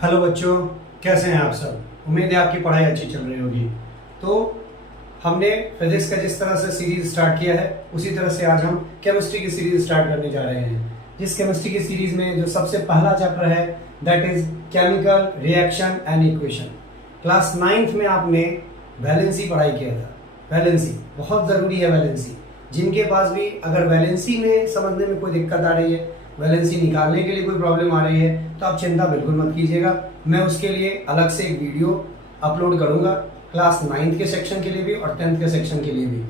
Hello बच्चों, कैसे हैं आप सब। उम्मीद है आपकी पढ़ाई अच्छी चल रही होगी। तो हमने फिजिक्स का जिस तरह से सीरीज स्टार्ट किया है उसी तरह से आज हम केमिस्ट्री की सीरीज स्टार्ट करने जा रहे हैं। जिस केमिस्ट्री की सीरीज में जो सबसे पहला चैप्टर है that is chemical reaction and equation. Class 9th में आपने वैलेंसी पढ़ाई किया था। वैलेंसी बहुत ज़रूरी है। वैलेंसी जिनके पास भी अगर वैलेंसी में समझने में कोई दिक्कत आ रही है, वैलेंसी निकालने के लिए कोई प्रॉब्लम आ रही है, तो आप चिंता बिल्कुल मत कीजिएगा। मैं उसके लिए अलग से एक वीडियो अपलोड करूंगा क्लास 9th के सेक्शन के लिए भी और 10th के सेक्शन के लिए भी।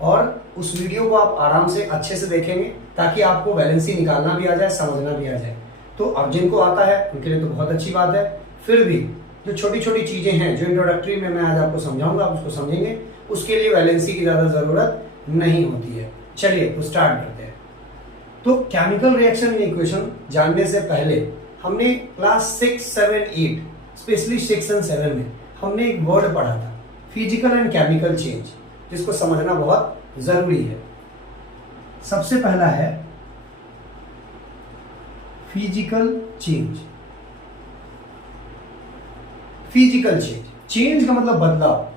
और उस वीडियो को आप आराम से अच्छे से देखेंगे ताकि आपको वैलेंसी निकालना भी आ जाए, समझना भी आ जाए। तो अब जिनको आता है उनके लिए तो बहुत अच्छी बात है। फिर भी जो छोटी छोटी चीज़ें हैं जो इंट्रोडक्टरी में मैं आज आपको समझाऊंगा, आप उसको समझेंगे। उसके लिए वैलेंसी की ज़्यादा ज़रूरत नहीं होती है। चलिए तो स्टार्ट करते हैं। तो केमिकल रिएक्शन इन इक्वेशन जानने से पहले हमने क्लास 6, 7, 8 स्पेशली 6 और 7 में हमने एक वर्ड पढ़ा था, फिजिकल एंड केमिकल चेंज, जिसको समझना बहुत जरूरी है। सबसे पहला है physical change. Physical change, change का मतलब बदलाव,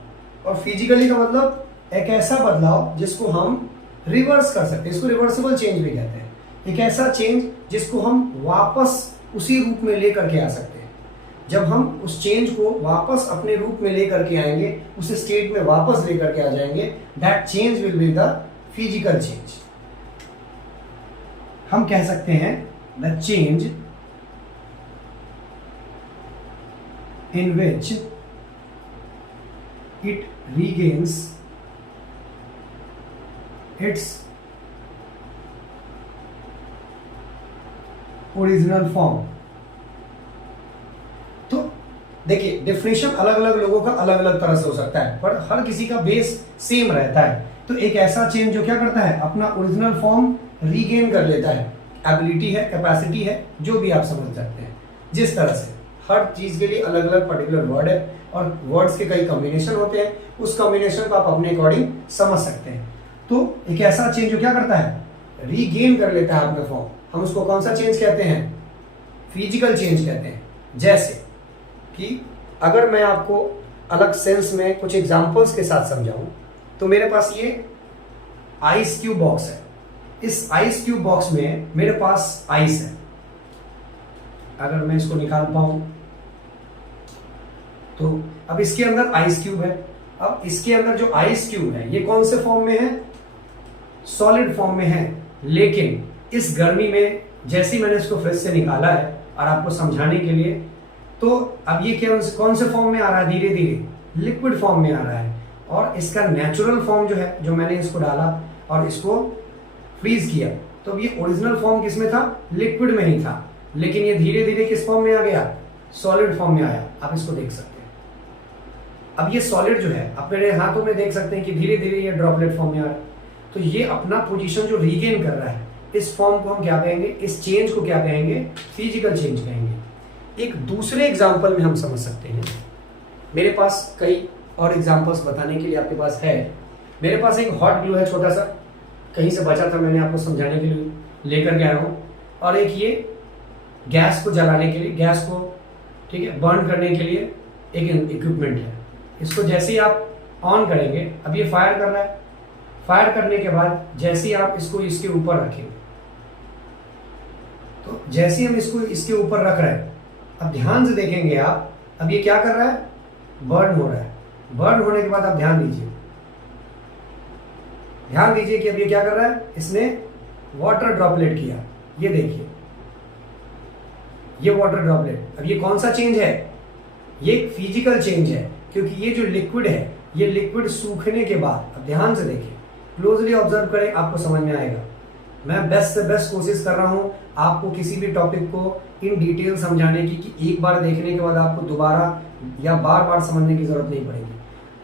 और फिजिकली का मतलब एक ऐसा बदलाव जिसको हम रिवर्स कर सकते हैं। इसको रिवर्सिबल चेंज भी कहते हैं। एक ऐसा चेंज जिसको हम वापस उसी रूप में लेकर के आ सकते हैं। जब हम उस चेंज को वापस अपने रूप में लेकर के आएंगे, उस स्टेट में वापस लेकर के आ जाएंगे, that change will be the physical change. हम कह सकते हैं the change in which it regains its original form. तो देखिए, डेफिनेशन अलग अलग लोगों का अलग अलग तरह से हो सकता है, पर हर किसी का बेस सेम रहता है। तो एक ऐसा चेंज जो क्या करता है, अपना ओरिजिनल फॉर्म रीगेन कर लेता है। एबिलिटी है, कैपेसिटी है, जो भी आप समझ सकते हैं। जिस तरह से हर चीज के लिए अलग अलग पर्टिकुलर वर्ड है और वर्ड्स के कई कॉम्बिनेशन होते हैं, उस कॉम्बिनेशन को आप अपने अकॉर्डिंग समझ सकते हैं। तो एक ऐसा चेंज जो क्या करता है, रीगेन कर लेता है अपना फॉर्म, हम उसको कौन सा चेंज कहते हैं, फिजिकल चेंज कहते हैं। जैसे कि अगर मैं आपको अलग सेंस में कुछ एग्जांपल्स के साथ समझाऊं, तो मेरे पास ये आइस क्यूब बॉक्स है। इस आइस क्यूब बॉक्स में मेरे पास आइस है। अगर मैं इसको निकाल पाऊं तो अब इसके अंदर आइस क्यूब है। अब इसके अंदर जो आइस क्यूब है ये कौन से फॉर्म में है, सॉलिड फॉर्म में है। लेकिन इस गर्मी में जैसे ही मैंने इसको फ्रिज से निकाला है और आपको समझाने के लिए, तो अब ये कौन से फॉर्म में आ रहा है, धीरे धीरे लिक्विड फॉर्म में आ रहा है। और इसका नेचुरल फॉर्म जो है, जो मैंने इसको डाला और इसको फ्रीज किया, तो अब ये ओरिजिनल फॉर्म किसमें था, लिक्विड में ही था। लेकिन ये धीरे धीरे किस फॉर्म में आ गया, सॉलिड फॉर्म में आया। आप इसको देख सकते हैं। अब ये सॉलिड जो है आप मेरे हाथों में देख सकते हैं कि धीरे धीरे ये ड्रॉपलेट फॉर्म में आ रहा है। तो ये अपना पोजीशन जो रीगेन कर रहा है, इस फॉर्म को हम क्या कहेंगे, इस चेंज को क्या कहेंगे, फिजिकल चेंज कहेंगे। एक दूसरे एग्जांपल में हम समझ सकते हैं। मेरे पास कई और एग्जांपल्स बताने के लिए आपके पास है। मेरे पास एक हॉट ग्लू है, छोटा सा, कहीं से बचा था, मैंने आपको समझाने के लिए लेकर के आया हूँ। और एक ये गैस को जलाने के लिए, गैस को ठीक है बर्न करने के लिए एक इक्विपमेंट है। इसको जैसे ही आप ऑन करेंगे, अब ये फायर कर रहा है। फायर करने के बाद जैसे ही आप इसको इसके ऊपर रखेंगे, तो जैसे ही हम इसको इसके ऊपर रख रहे हैं, अब ध्यान से देखेंगे आप, अब ये क्या कर रहा है, बर्न हो रहा है। बर्न होने के बाद आप ध्यान दीजिए, ध्यान दीजिए कि अब ये क्या कर रहा है, इसने वाटर ड्रॉपलेट किया। ये देखिए, ये वाटर ड्रॉपलेट। अब ये कौन सा चेंज है, ये फिजिकल चेंज है, क्योंकि ये जो लिक्विड है, ये लिक्विड सूखने के बाद, अब ध्यान से देखिए, क्लोजली ऑब्जर्व करें, आपको समझ में आएगा। मैं बेस्ट से बेस्ट कोशिश कर रहा हूं आपको किसी भी टॉपिक को इन डिटेल समझाने की, कि एक बार देखने के बाद आपको दोबारा या बार बार समझने की जरूरत नहीं पड़ेगी।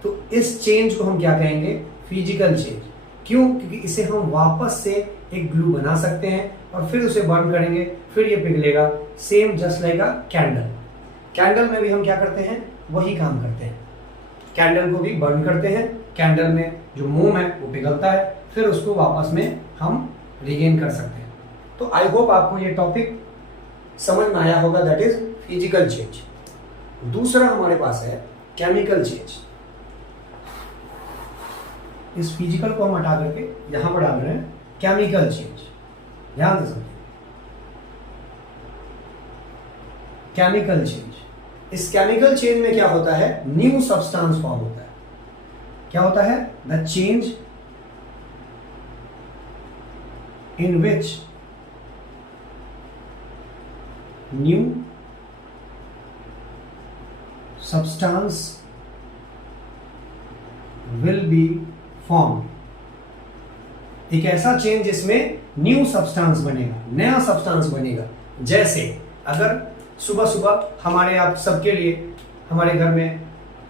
तो इस चेंज को हम क्या कहेंगे, फिजिकल चेंज। क्यों, क्योंकि इसे हम वापस से एक ग्लू बना सकते हैं और फिर उसे बर्न करेंगे, फिर ये पिघलेगा। Same just like a candle. Candle में भी हम क्या करते हैं, वही काम करते हैं। कैंडल को भी बर्न करते हैं, कैंडल में जो मोम है वो पिघलता है, फिर उसको वापस में हम रिगेन कर सकते हैं। तो आई होप आपको ये टॉपिक समझ में आया होगा, दैट इज फिजिकल चेंज, दूसरा हमारे पास है केमिकल चेंज। इस फिजिकल को हम हटा करके यहां पर डाल रहे हैं केमिकल चेंज। ध्यान से समझिए, केमिकल चेंज। इस केमिकल चेंज में क्या होता है, न्यू सब्सटेंस फॉर्म होता है। क्या होता है, the change in which new substance will be form. एक ऐसा चेंज जिसमें न्यू सब्सटेंस बनेगा, नया सब्सटेंस बनेगा। जैसे अगर सुबह सुबह हमारे आप सबके लिए, हमारे घर में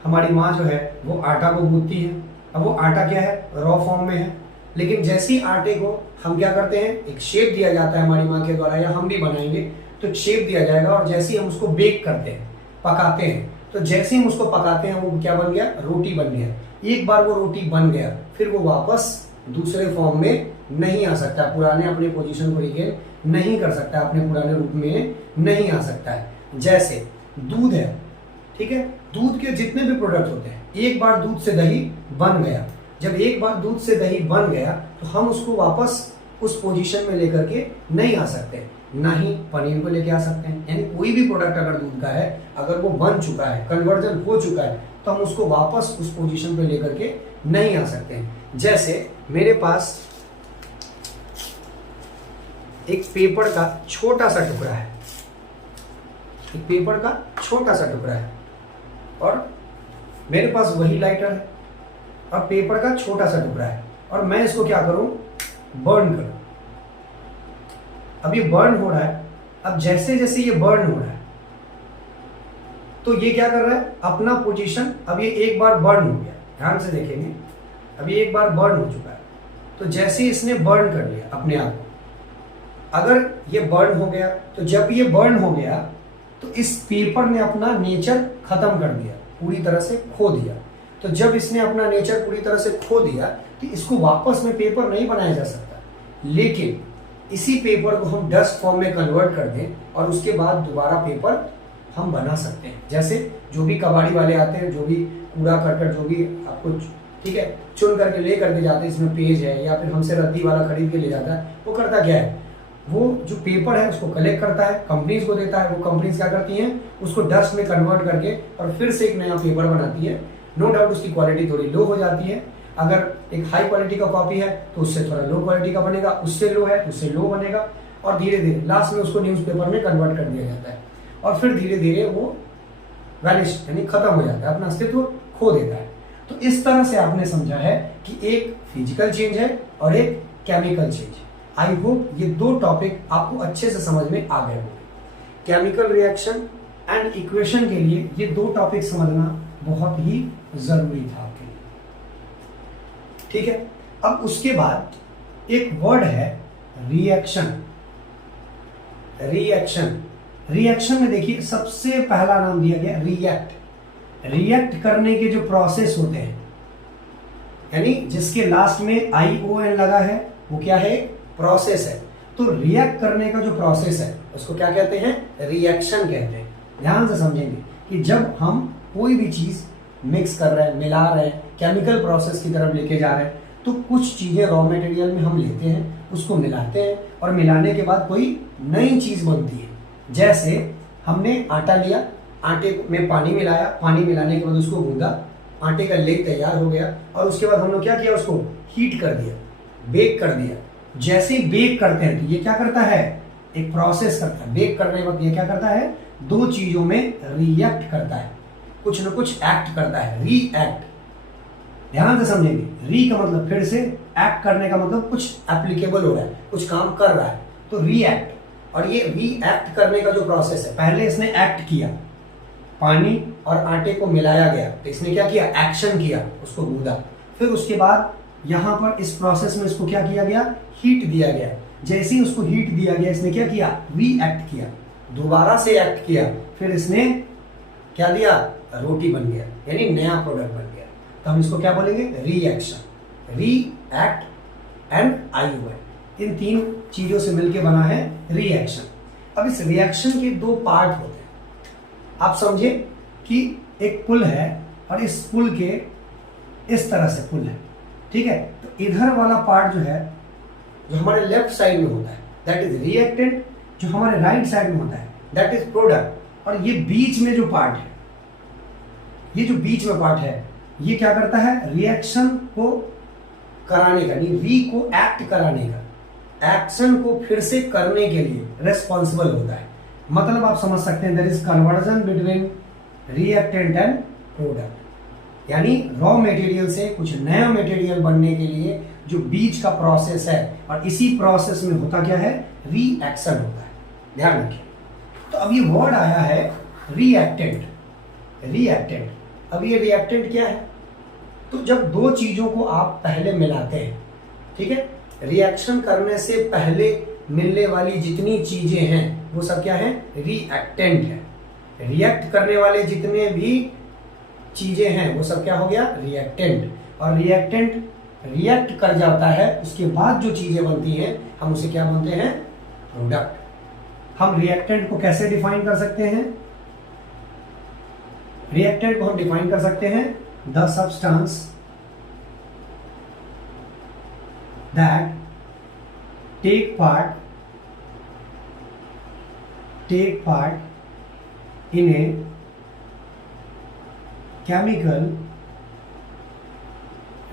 हमारी माँ जो है वो आटा को गूंथती है। अब वो आटा क्या है, रॉ फॉर्म में है, लेकिन जैसे ही आटे को हम क्या करते हैं, एक शेप दिया जाता है हमारी माँ के द्वारा, या हम भी बनाएंगे तो एक शेप दिया जाएगा, और जैसे ही हम उसको बेक करते हैं, पकाते हैं, तो जैसे ही हम उसको पकाते हैं वो क्या बन गया, रोटी बन गया। एक बार वो रोटी बन गया, फिर वो वापस दूसरे फॉर्म में नहीं आ सकता, पुराने अपने पोजीशन को रिगेन नहीं कर सकता, अपने पुराने रूप में नहीं आ सकता है। जैसे दूध है, ठीक है, दूध के जितने भी प्रोडक्ट होते हैं, एक बार दूध से दही बन गया, जब एक बार दूध से दही बन गया तो हम उसको वापस उस पोजीशन में लेकर के नहीं आ सकते, ना ही पनीर को लेके आ सकते हैं। यानी कोई भी प्रोडक्ट अगर दूध का है, अगर वो बन चुका है, कन्वर्जन हो चुका है, तो हम उसको वापस उस पोजीशन पे लेकर के नहीं आ सकते हैं। जैसे मेरे पास एक पेपर का छोटा सा टुकड़ा है, एक पेपर का छोटा सा टुकड़ा है, और मेरे पास वही लाइटर है और पेपर का छोटा सा टुकड़ा है, और मैं इसको क्या करूं, बर्न करूं। अब ये बर्न हो रहा है, अब जैसे जैसे ये बर्न हो रहा है तो ये क्या कर रहा है, अपना पोजीशन, अब ये एक बार बर्न हो गया, ध्यान से देखेंगे, अब ये एक बार बर्न हो चुका है, तो जैसे ही इसने बर्न कर लिया अपने आप को, अगर ये बर्न हो गया, तो जब ये बर्न हो गया तो इस पेपर ने अपना नेचर खत्म कर दिया, पूरी तरह से खो दिया। तो जब इसने अपना नेचर पूरी तरह से खो दिया तो इसको वापस में पेपर नहीं बनाया जा सकता, लेकिन इसी पेपर को हम डस्ट फॉर्म में कन्वर्ट कर दें और उसके बाद दोबारा पेपर हम बना सकते हैं। जैसे जो भी कबाड़ी वाले आते हैं, जो भी कूड़ा करकट, जो भी आपको ठीक है चुन करके ले करके जाते हैं, इसमें पेज है या फिर हमसे रद्दी वाला खरीद के ले जाता है, वो करता क्या है, वो जो पेपर है उसको कलेक्ट करता है, कंपनीज को देता है, वो कंपनीज क्या करती हैं, उसको डस्ट में कन्वर्ट करके और फिर से एक नया पेपर बनाती है। नो डाउट उसकी क्वालिटी थोड़ी लो हो जाती है, अगर एक हाई क्वालिटी का कॉपी है तो उससे थोड़ा लो क्वालिटी का बनेगा, उससे लो है तो उससे लो बनेगा, और धीरे धीरे लास्ट में उसको न्यूज़पेपर में कन्वर्ट कर दिया जाता है, और फिर धीरे धीरे वो वैनिश यानी खत्म हो जाता है, अपना अस्तित्व खो देता है। तो इस तरह से आपने समझा है कि एक फिजिकल चेंज है और एक केमिकल चेंज। आई होप ये दो टॉपिक आपको अच्छे से समझ में आ गए होंगे। केमिकल रिएक्शन एंड इक्वेशन के लिए ये दो टॉपिक समझना बहुत ही जरूरी था आपके लिए, ठीक है। अब उसके बाद एक वर्ड है रिएक्शन। रिएक्शन, रिएक्शन में देखिए सबसे पहला नाम दिया गया रिएक्ट। रिएक्ट करने के जो प्रोसेस होते हैं, यानी जिसके लास्ट में ION लगा है, वो क्या है, प्रोसेस है। तो रिएक्ट करने का जो प्रोसेस है उसको क्या कहते हैं, रिएक्शन कहते हैं। ध्यान से समझेंगे कि जब हम कोई भी चीज मिक्स कर रहे हैं, मिला रहे हैं, केमिकल प्रोसेस की तरफ लेके जा रहे हैं, तो कुछ चीजें रॉ मटेरियल में हम लेते हैं, उसको मिलाते हैं, और मिलाने के बाद कोई नई चीज बनती है। जैसे हमने आटा लिया, आटे में पानी मिलाया, पानी मिलाने के बाद उसको गूंदा, आटे का लेग तैयार हो गया, और उसके बाद हम लोग क्या किया, उसको हीट कर दिया, बेक कर दिया। जैसे ही बेक करते हैं तो ये क्या करता है, एक प्रोसेस करता है। बेक करने के वक्त ये क्या करता है, दो चीजों में रिएक्ट करता है, कुछ न कुछ एक्ट करता है, रीएक्ट। ध्यान से समझेंगे, री का मतलब फिर से, एक्ट करने का मतलब कुछ एप्लीकेबल हो रहा है, कुछ काम कर रहा है, तो रीएक्ट। और ये रीएक्ट करने का जो प्रोसेस है, पहले इसने एक्ट किया, पानी और आटे को मिलाया गया, तो इसने क्या किया, एक्शन किया, उसको गूंदा। फिर उसके बाद यहां पर इस प्रोसेस में इसको क्या किया गया, हीट दिया गया। जैसे ही उसको हीट दिया गया, इसने क्या किया, रीएक्ट किया, दोबारा से एक्ट किया, फिर इसने क्या दिया, रोटी बन गया, यानी नया प्रोडक्ट बन गया। तो हम इसको क्या बोलेंगे, रिएक्शन। रीएक्ट एंड ION, इन तीन चीजों से मिलकर बना है रिएक्शन। अब इस रिएक्शन के दो पार्ट होते हैं, आप समझे कि एक पुल है और इस पुल के इस तरह से पुल है, ठीक है। तो इधर वाला पार्ट जो है, जो हमारे लेफ्ट साइड में होता है दैट इज रिएक्टेंट, जो हमारे राइट साइड में होता है दैट इज प्रोडक्ट। और ये बीच में जो पार्ट है, ये जो बीच में पार्ट है, ये क्या करता है, रिएक्शन को कराने का, नहीं री को एक्ट कराने का, एक्शन को फिर से करने के लिए रेस्पॉन्सिबल होता है। मतलब आप समझ सकते हैं, there is conversion between reactant and product, यानी रॉ मटेरियल से कुछ नया मटेरियल बनने के लिए जो बीच का प्रोसेस है, और इसी प्रोसेस में होता क्या है, रिएक्शन होता है। ध्यान रखिए। तो अब ये वर्ड आया है रिएक्टेंट, रिएक्टेंट। अब ये रिएक्टेंट क्या है, तो जब दो चीजों को आप पहले मिलाते हैं, ठीक है, रिएक्शन करने से पहले मिलने वाली जितनी चीजें हैं वो सब क्या है, रिएक्टेंट है। रिएक्ट करने वाले जितने भी चीजें हैं वो सब क्या हो गया, रिएक्टेंट। और रिएक्टेंट रिएक्ट कर जाता है, उसके बाद जो चीजें बनती हैं हम उसे क्या बोलते हैं, प्रोडक्ट। हम रिएक्टेंट को कैसे डिफाइन कर सकते हैं, रिएक्टेंट को हम डिफाइन कर सकते हैं, the substance that take part in a chemical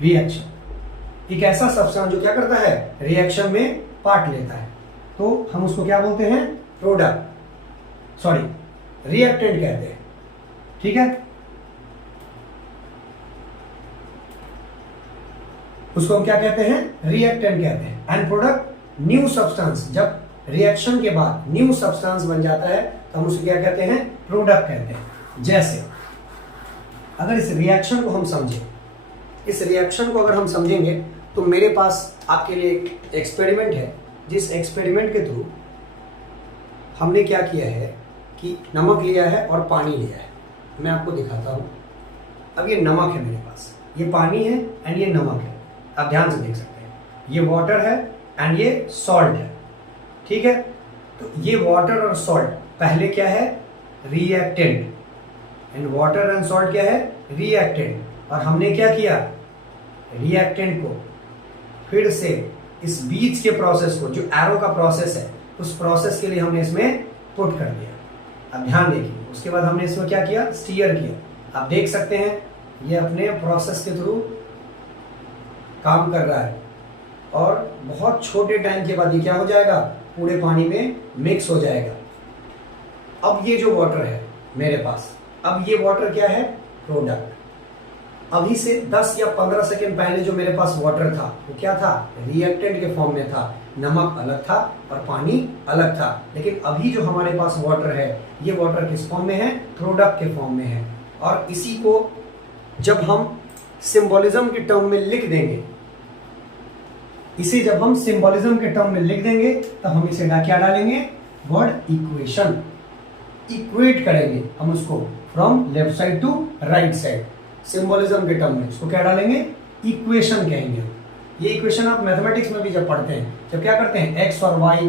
reaction. एक ऐसा सब्सटेंस जो क्या करता है, रिएक्शन में पार्ट लेता है, तो हम उसको क्या बोलते हैं, प्रोडक्ट, सॉरी रिएक्टेंट कहते हैं, ठीक है। उसको हम क्या कहते हैं, रिएक्टेंट कहते हैं। एंड प्रोडक्ट न्यू सब्सटेंस, जब रिएक्शन के बाद न्यू सब्सटेंस बन जाता है तो हम उसको क्या कहते हैं, प्रोडक्ट कहते हैं। जैसे अगर इस रिएक्शन को हम समझें, इस रिएक्शन को अगर हम समझेंगे तो मेरे पास आपके लिए एक एक्सपेरिमेंट है, जिस एक्सपेरिमेंट के थ्रू हमने क्या किया है कि नमक लिया है और पानी लिया है। मैं आपको दिखाता हूं। अब ये नमक है मेरे पास, ये पानी है एंड ये नमक है, आप ध्यान से देख सकते हैं। ये वाटर है एंड ये सॉल्ट है, ठीक है। तो ये वाटर और सॉल्ट पहले क्या है, reactant, and water and salt क्या है, रिएक्टेंट। और हमने क्या किया, रिएक्टेंट को फिर से इस बीच के प्रोसेस को, जो एरो का प्रोसेस है, उस प्रोसेस के लिए हमने इसमें पुट कर दिया। अब ध्यान देखिए, उसके बाद हमने इसमें क्या किया, स्टीयर किया। आप देख सकते हैं ये अपने प्रोसेस के थ्रू काम कर रहा है, और बहुत छोटे टाइम के बाद ये क्या हो जाएगा, पूरे पानी में मिक्स हो जाएगा। अब ये जो वाटर है मेरे पास, अब ये वाटर क्या है, प्रोडक्ट। अभी से 10 या 15 सेकेंड पहले जो मेरे पास वाटर था वो क्या था, रिएक्टेंट के फॉर्म में था, नमक अलग था और पानी अलग था। लेकिन अभी जो हमारे पास वाटर है, ये वाटर किस फॉर्म में है, प्रोडक्ट के फॉर्म में है। और इसी को जब हम सिंबोलिज्म के टर्म में लिख देंगे, इसे जब हम सिंबोलिज्म के टर्म में लिख देंगे तो हम इसे क्या डालेंगे, वर्ड इक्वेशन, इक्वेट करेंगे हम उसको from left side to right side. Symbolism के टर्म में इसको क्या डालेंगे, इक्वेशन कहेंगे। ये इक्वेशन आप मैथमेटिक्स में भी जब पढ़ते हैं, जब क्या करते हैं, एक्स और वाई,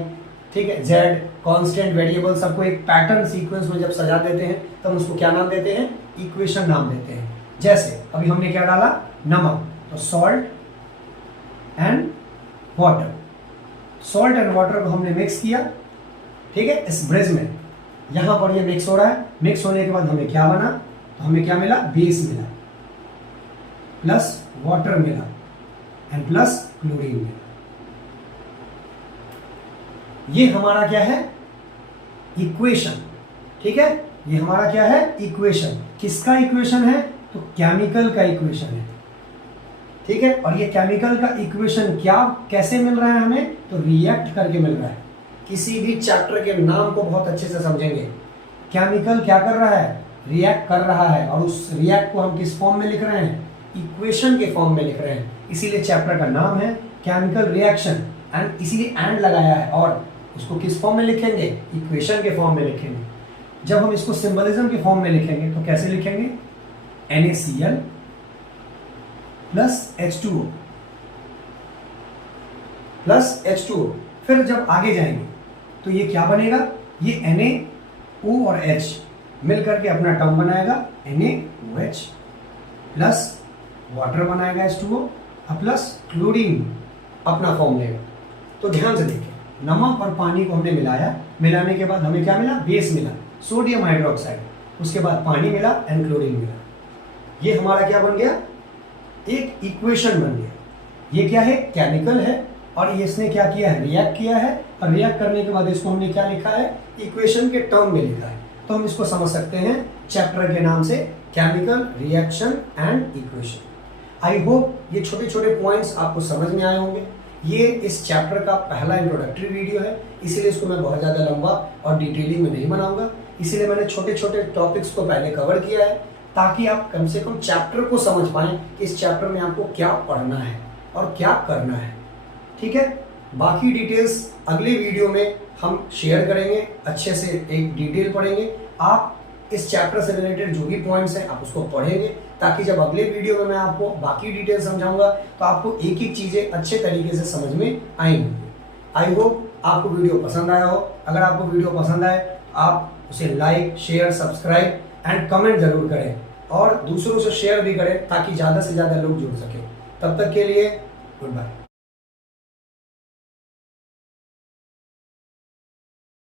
ठीक है, जेड, कांस्टेंट, वेरिएबल, सबको एक पैटर्न सीक्वेंस में जब सजा देते हैं तो हम उसको क्या नाम देते हैं, इक्वेशन नाम देते हैं। जैसे अभी हमने क्या डाला, नमक, तो salt and water, salt and water को हमने मिक्स किया, ठीक है, इस ब्रिज में। यहां पर ये मिक्स हो रहा है, मिक्स होने के बाद हमें क्या बना, तो हमें क्या मिला, बेस मिला, प्लस वाटर मिला एंड प्लस क्लोरीन मिला। ये हमारा क्या है, इक्वेशन, ठीक है। ये हमारा क्या है, इक्वेशन। किसका इक्वेशन है, तो केमिकल का इक्वेशन है, ठीक है। और ये केमिकल का इक्वेशन क्या, कैसे मिल रहा है हमें, तो रिएक्ट करके मिल रहा है। किसी भी चैप्टर के नाम को बहुत अच्छे से समझेंगे। केमिकल क्या कर रहा है, रिएक्ट कर रहा है, और उस रिएक्ट को हम किस फॉर्म में लिख रहे हैं, इक्वेशन के फॉर्म में लिख रहे हैं। इसीलिए चैप्टर का नाम है केमिकल रिएक्शन, एंड इसीलिए एंड लगाया है। और उसको किस फॉर्म में लिखेंगे, इक्वेशन के फॉर्म में लिखेंगे। जब हम इसको सिंबलिज्म के फॉर्म में लिखेंगे तो कैसे लिखेंगे, NaCl plus H2O plus H2O। फिर जब आगे जाएंगे तो ये क्या बनेगा, ये Na, O और H मिल करके अपना टर्म बनाएगा NaOH प्लस वाटर बनाएगा H2O प्लस क्लोरीन अपना फॉर्म लेगा। तो ध्यान से देखिए, नमक और पानी को हमने मिलाया, मिलाने के बाद हमें क्या मिला, बेस मिला सोडियम हाइड्रोक्साइड, उसके बाद पानी मिला एंड क्लोरीन मिला। ये हमारा क्या बन गया, एक इक्वेशन बन गया। ये क्या है, केमिकल है और ये इसने क्या किया है, रिएक्ट किया है और रिएक्ट करने के बाद इसको हमने क्या लिखा है, इक्वेशन के टर्म में लिखा है। तो हम इसको समझ सकते हैं चैप्टर के नाम से chemical reaction and equation. I hope ये छोटे छोटे पॉइंट्स आपको समझ में आए होंगे। ये इस चैप्टर का पहला इंट्रोडक्टरी वीडियो है, इसीलिए इसको मैं बहुत ज़्यादा लंबा और डिटेलिंग में नहीं बनाऊंगा। इसीलिए मैंने छोटे छोटे टॉपिक्स को पहले कवर किया है ताकि आप कम से कम चैप्टर को समझ पाएं कि इस चैप्टर में आपको क्या पढ़ना है और क्या करना है। ठीक है, बाकी डिटेल्स अगले वीडियो में हम शेयर करेंगे, अच्छे से एक डिटेल पढ़ेंगे। आप इस चैप्टर से रिलेटेड जो भी पॉइंट्स हैं आप उसको पढ़ेंगे ताकि जब अगले वीडियो में मैं आपको बाकी डिटेल समझाऊंगा तो आपको एक एक चीजें अच्छे तरीके से समझ में आएंगी। आई होप आपको वीडियो पसंद आया हो। अगर आपको वीडियो पसंद आए आप उसे like, share, subscribe and comment जरूर करें और दूसरों से शेयर भी करें ताकि ज्यादा से ज्यादा लोग जुड़ सके। तब तक के लिए गुड बाय।